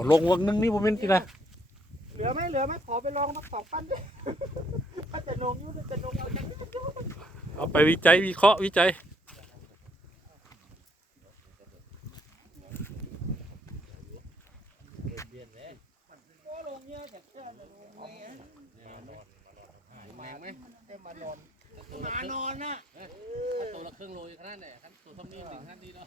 อลงวังนึงนี่โมเมนต์ที่ไหนเหลือไหมเหลือไหมขอไปลองมาสองปันถ้าจะนงยุ่งจะนงเอาเอาไปวิจัยวิเคราะห์วิจัยมานอนนะตัวละครึ่งโลอยู่ขนาดไหนครับตัวทำนีหนึ่งขนานนี้แล้ว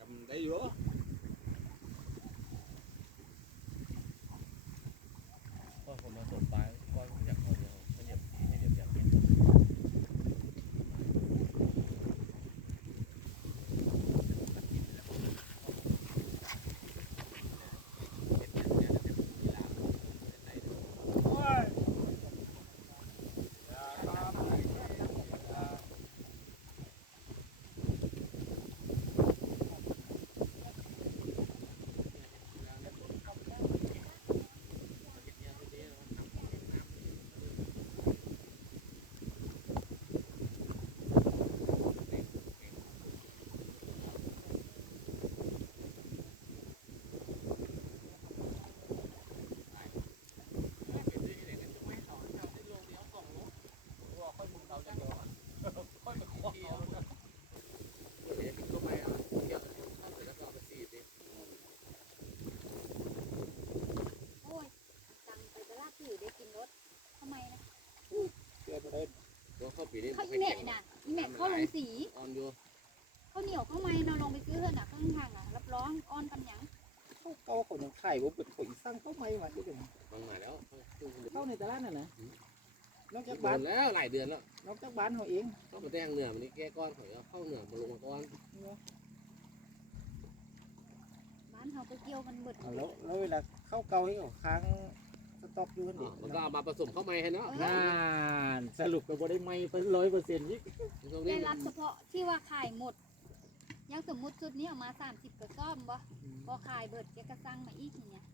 cầm cái vúa ทำไมล่ะเขาเปลี่ยนาแลงสีออนอเหนียวเขาไหมเราลงไปซื้อเถอะน่ะข้างทางอ่ะรับรองออนกันยังเขาเกาขนยังไข่ผมเปิดขนสร้างเขาไหมวะที่เป็นบางใหม่แล้วเข้าในตลาดน่ะนะนอกจากบ้านแล้วหลายเดือนแล้วนอกจากบ้านเขาเองเขามาแต่งเหนือมันนี่แก้ก้อนขอเข้าเหนือมาลงมาก้อนบ้านเขาก็เกี่ยวมันเบิดแล้วแล้วเวลาเข้าเกาให้ออกครา้งตอกอยู่มันก็มาผสมเข้าไม้ให้นะนานสรุปก็บได้ไม่เป็นร้อยเปอร์เซ็นต์นี่ได้รับเฉพาะที่ว่าขายหมด ยังสมมุติชุดนี้ออกมาสามสิบกระสอบบ่พอขายเบิดเจ๊กระซังมาอีกเนี่ย